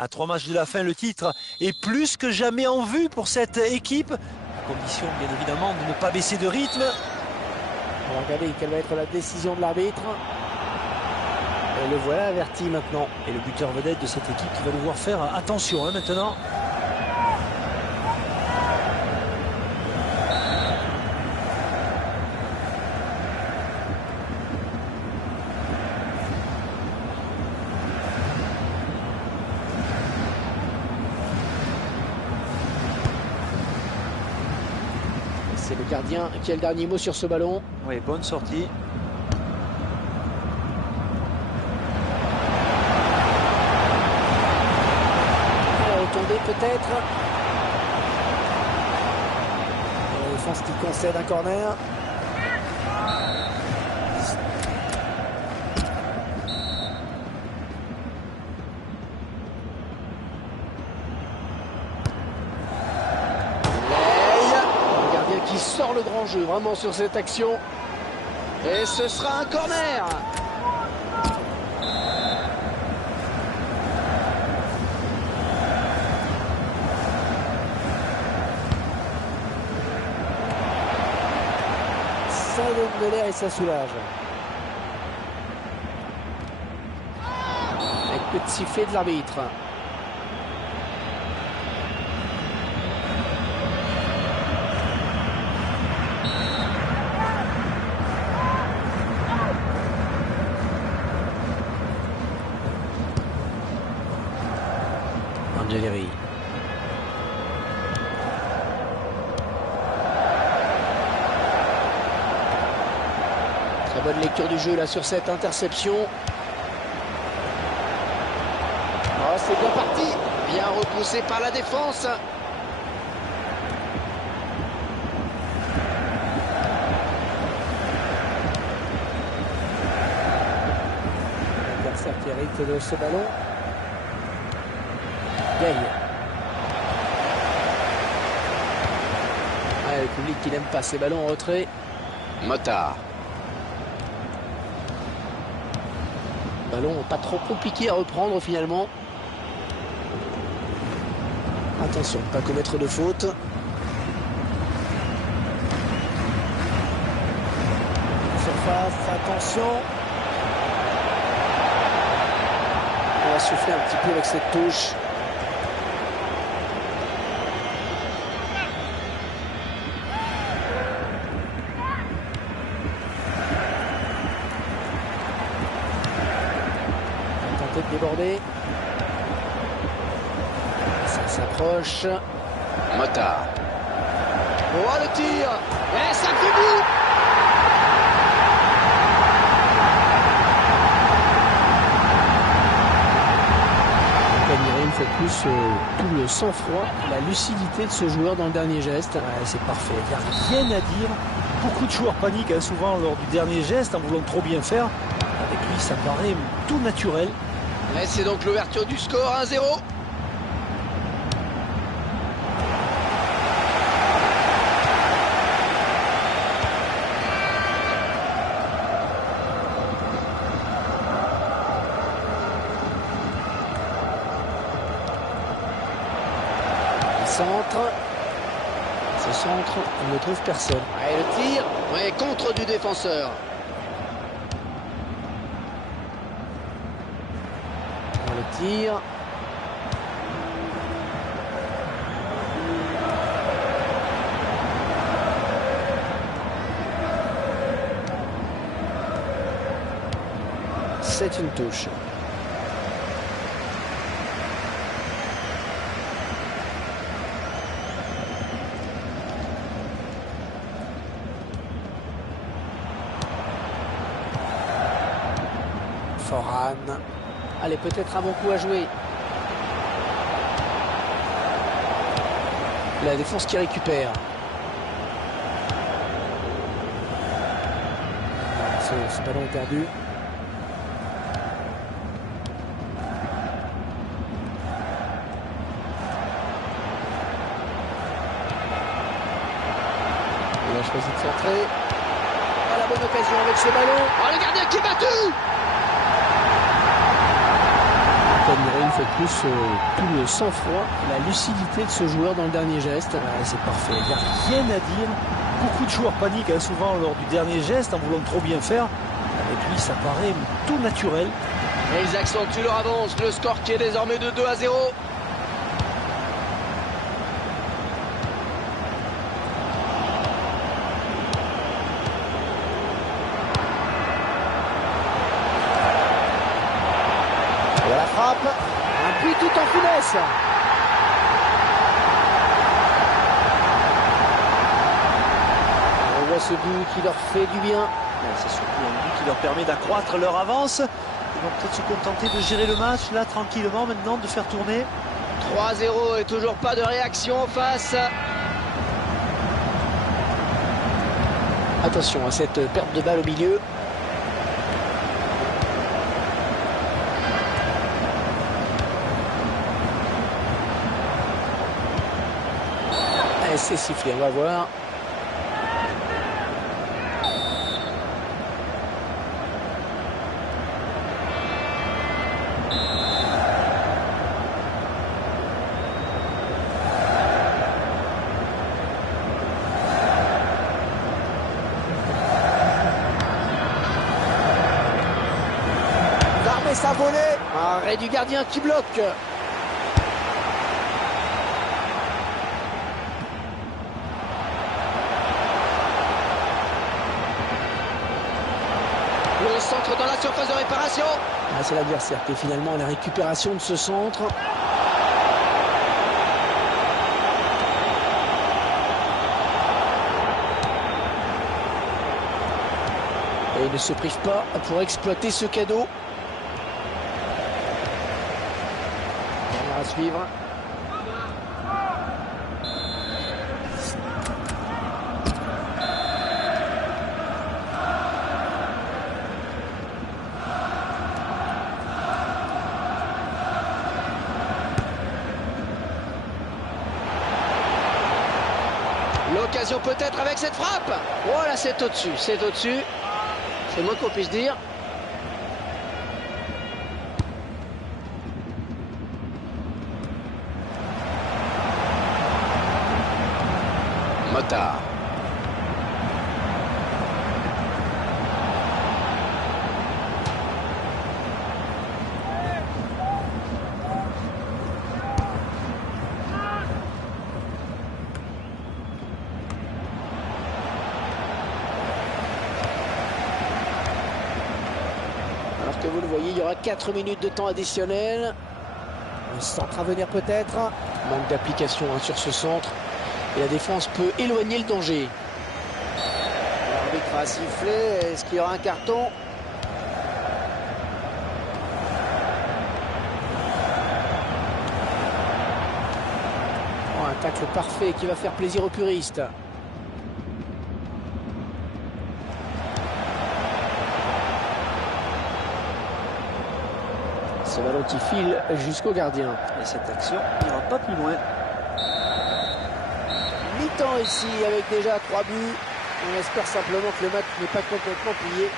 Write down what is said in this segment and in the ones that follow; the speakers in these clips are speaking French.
À 3 matchs de la fin, le titre est plus que jamais en vue pour cette équipe. À condition, bien évidemment, de ne pas baisser de rythme. On va regarder quelle va être la décision de l'arbitre. Et le voilà averti maintenant. Et le buteur vedette de cette équipe qui va devoir faire attention maintenant. C'est le gardien qui a le dernier mot sur ce ballon. Oui, bonne sortie. Retombé peut-être. La défense qui concède un corner. Qui sort le grand jeu vraiment sur cette action, et ce sera un corner. Ça donne de l'air et ça soulage. Avec petit sifflet de l'arbitre. Angéléry. Très bonne lecture du jeu là sur cette interception. Oh, c'est bien parti. Bien repoussé par la défense. L'adversaire qui hérite de ce ballon. Gaille. Le public qui n'aime pas ces ballons en retrait. Motard. Ballon pas trop compliqué à reprendre finalement. Attention, pas commettre de faute. Surface, attention. On va souffler un petit peu avec cette touche. Débordé. Ça s'approche. Motard. Oh, le tir. Et ça fait but. Gagnerait une fois de plus tout le sang-froid, la lucidité de ce joueur dans le dernier geste. Ouais, c'est parfait, il n'y a rien à dire. Beaucoup de joueurs paniquent souvent lors du dernier geste en voulant trop bien faire. Avec lui, ça paraît tout naturel. Et c'est donc l'ouverture du score, 1-0. Centre. Ce centre, on ne trouve personne. Et le tir, ouais, contre du défenseur. Le tir. C'est une touche. Foran. Allez, peut-être un bon coup à jouer. La défense qui récupère. Ce ballon est perdu. Il a choisi de centrer. Ah, la bonne occasion avec ce ballon. Oh, le gardien qui est battu. Admirer une fois de plus tout le sang-froid, la lucidité de ce joueur dans le dernier geste. Ouais, c'est parfait, il n'y a rien à dire. Beaucoup de joueurs paniquent souvent lors du dernier geste en voulant trop bien faire. Avec lui, ça paraît tout naturel. Et ils accentuent leur avance. Le score qui est désormais de 2-0. Et la frappe, un but tout en finesse. On voit ce but qui leur fait du bien. C'est surtout un but qui leur permet d'accroître leur avance. Ils vont peut-être se contenter de gérer le match là tranquillement maintenant, de faire tourner. 3-0 et toujours pas de réaction en face. Attention à cette perte de balle au milieu. Et c'est sifflé, on va voir. Et ça volée. Arrêt du gardien qui bloque. Le centre dans la surface de réparation. Ah, c'est l'adversaire qui est finalement à la récupération de ce centre. Et il ne se prive pas pour exploiter ce cadeau. À suivre. L'occasion peut-être avec cette frappe. Voilà, c'est au-dessus, c'est au-dessus. C'est moins qu'on puisse dire. Motard. Alors que vous le voyez, il y aura 4 minutes de temps additionnel. Un centre à venir peut-être. Manque d'application sur ce centre. Et la défense peut éloigner le danger. L'arbitre a sifflé. Est-ce qu'il y aura un carton? Oh, un tacle parfait qui va faire plaisir aux puristes. Ce ballon qui file jusqu'au gardien. Et cette action n'ira pas plus loin. Mi-temps ici avec déjà 3 buts. On espère simplement que le match n'est pas complètement plié.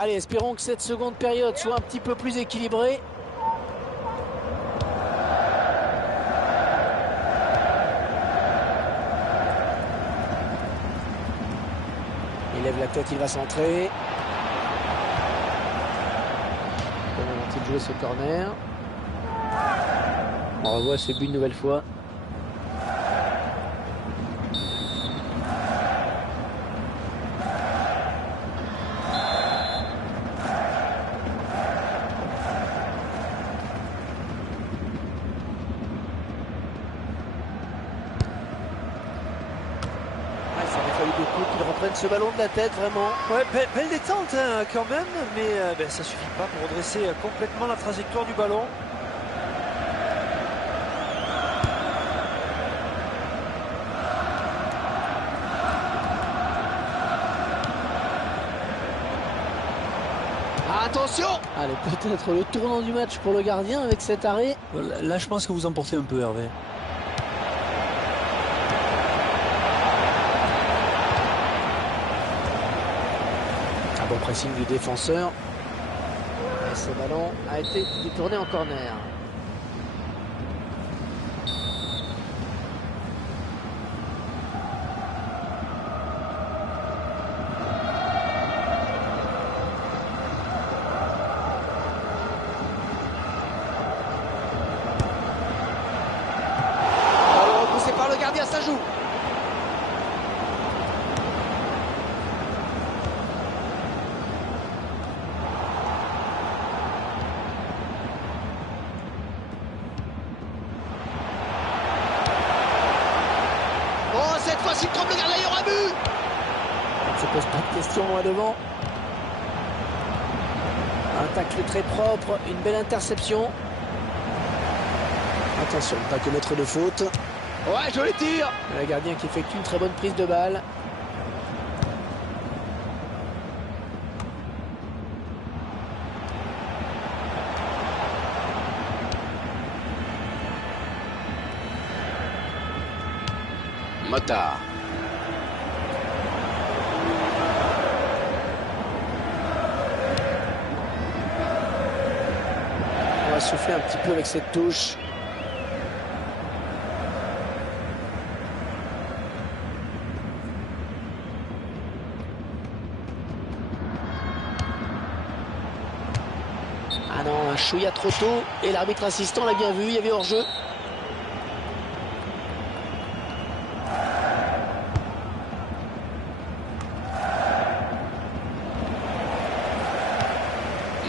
Allez, espérons que cette seconde période soit un petit peu plus équilibrée. Il lève la tête, il va centrer. Comment vont-ils jouer ce corner? On revoit ce but une nouvelle fois. prenne ce ballon de la tête, vraiment. Ouais, belle détente hein, quand même, mais ça suffit pas pour redresser complètement la trajectoire du ballon. Attention! Allez, peut-être le tournant du match pour le gardien avec cet arrêt. Là, je pense que vous emportez un peu, Hervé. Un bon pressing du défenseur. Et ce ballon a été détourné en corner. Ballon repoussé par le gardien, ça joue. Oh, cette fois-ci, il trompe le gardien, il y aura but. On ne se pose pas de questions loin devant. Un tacle très propre, une belle interception. Attention, pas commettre de faute. Ouais, joli tir. Le gardien qui effectue une très bonne prise de balle. Motard. On va souffler un petit peu avec cette touche. Ah non, un chouïa trop tôt. Et l'arbitre assistant l'a bien vu, il y avait hors-jeu.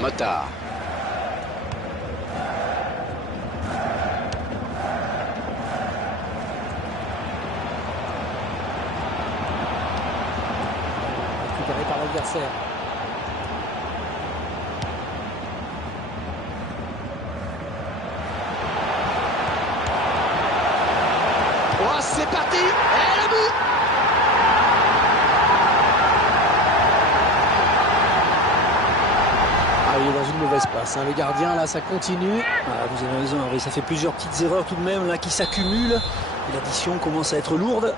Motard. Récupéré par l'adversaire. Oh, c'est parti. Et le but. Ah, il est dans une mauvaise passe, hein. Le gardien, là, ça continue. Ah, vous avez raison, Hervé, ça fait plusieurs petites erreurs tout de même là qui s'accumulent. Et l'addition commence à être lourde.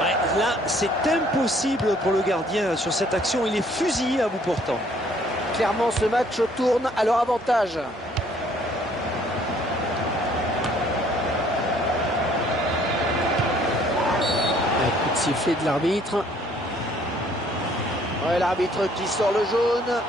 Ouais, là, c'est impossible pour le gardien sur cette action. Il est fusillé à bout portant. Clairement, ce match tourne à leur avantage. Un coup de sifflet de l'arbitre. Ouais, l'arbitre qui sort le jaune.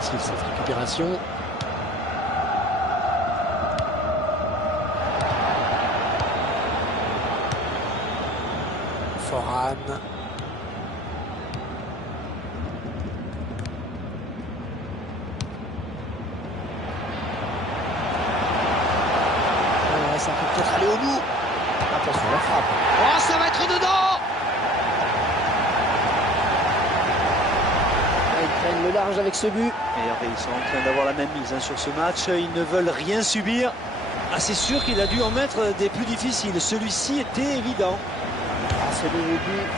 Facile cette récupération. Forane. Ouais, ça peut peut-être aller au bout. Attention à la frappe. Oh, ça va être dedans. Ils prennent le large avec ce but. Et Hervé, ils sont en train d'avoir la même mise sur ce match. Ils ne veulent rien subir. Ah, c'est sûr qu'il a dû en mettre des plus difficiles. Celui-ci était évident. Ah, ce nouveau but,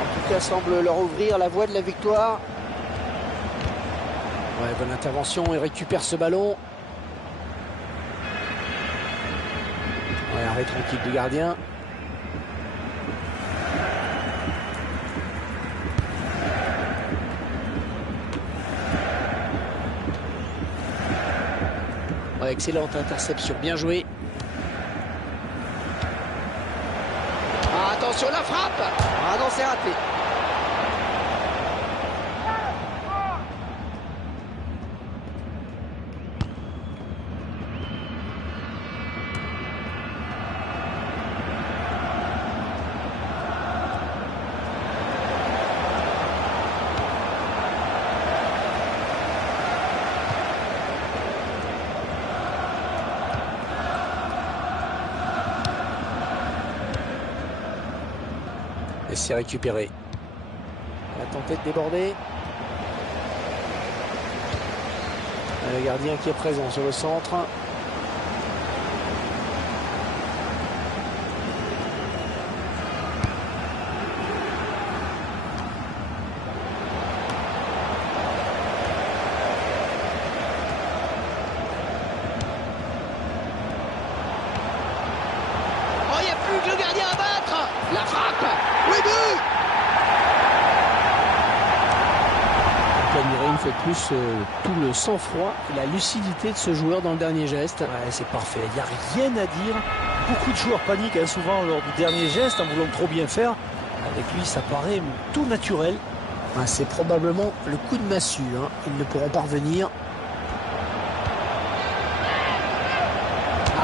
en tout cas, semble leur ouvrir la voie de la victoire. Ouais, bonne intervention, il récupère ce ballon. Ouais, arrêt tranquille du gardien. Ouais, excellente interception, bien joué. Ah, attention, la frappe. Ah non, c'est raté. C'est récupéré. Il a tenté de déborder. Le gardien qui est présent sur le centre. Oh, il n'y a plus que le gardien à battre. La frappe. Oui, but. On peut admirer une fois de plus tout le sang-froid et la lucidité de ce joueur dans le dernier geste. Ouais, c'est parfait, il n'y a rien à dire. Beaucoup de joueurs paniquent souvent lors du dernier geste en voulant trop bien faire. Avec lui, ça paraît tout naturel. Ouais, c'est probablement le coup de massue. Hein. Ils ne pourront pas revenir.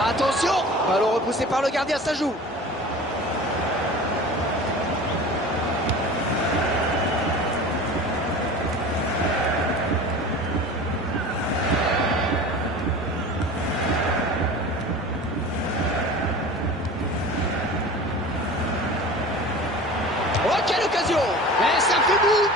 Attention. Ballon repoussé par le gardien, ça joue. Oh, quelle occasion! Et ça fait bout!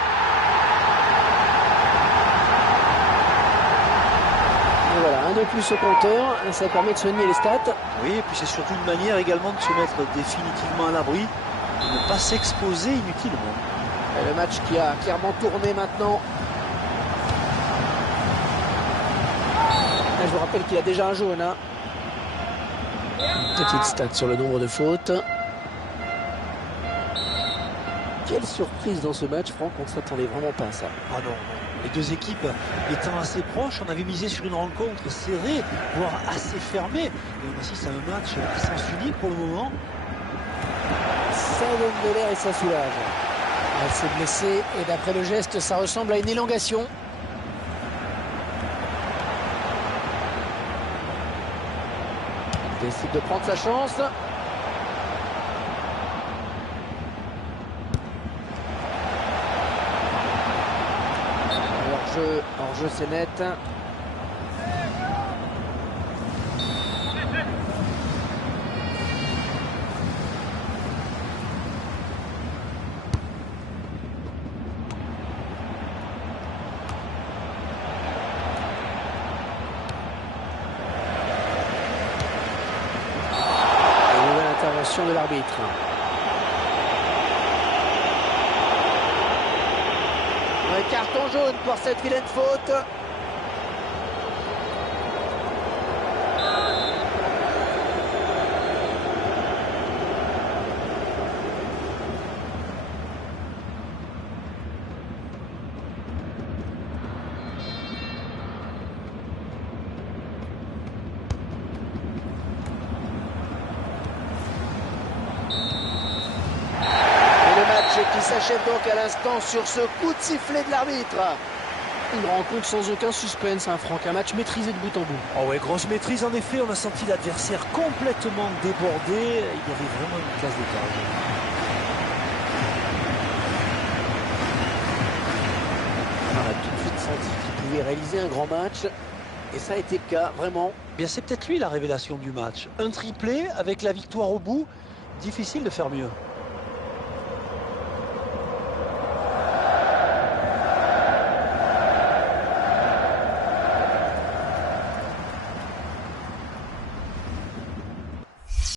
Et voilà, un de plus au compteur. Et ça permet de soigner les stats. Oui, et puis c'est surtout une manière également de se mettre définitivement à l'abri, de ne pas s'exposer inutilement. Et le match qui a clairement tourné maintenant. Et je vous rappelle qu'il a déjà un jaune. Hein. Petite stat sur le nombre de fautes. Quelle surprise dans ce match, Franck, on ne s'attendait vraiment pas à ça. Ah non, les deux équipes étant assez proches, on avait misé sur une rencontre serrée, voire assez fermée. Et on assiste à un match à sens unique pour le moment. Ça donne de l'air et ça soulage. Elle s'est blessée et d'après le geste, ça ressemble à une élongation. Il décide de prendre sa chance. Hors-jeu, c'est net. Et nouvelle intervention de l'arbitre. Un carton jaune pour cette vilaine faute. Qui s'achève donc à l'instant sur ce coup de sifflet de l'arbitre. Une rencontre sans aucun suspense, hein, Franck. Un match maîtrisé de bout en bout. Oh ouais, grosse maîtrise en effet, on a senti l'adversaire complètement débordé. Il y avait vraiment une classe d'écart. On a tout de suite senti qu'il pouvait réaliser un grand match. Et ça a été le cas, vraiment. Bien, c'est peut-être lui la révélation du match. Un triplé avec la victoire au bout, difficile de faire mieux.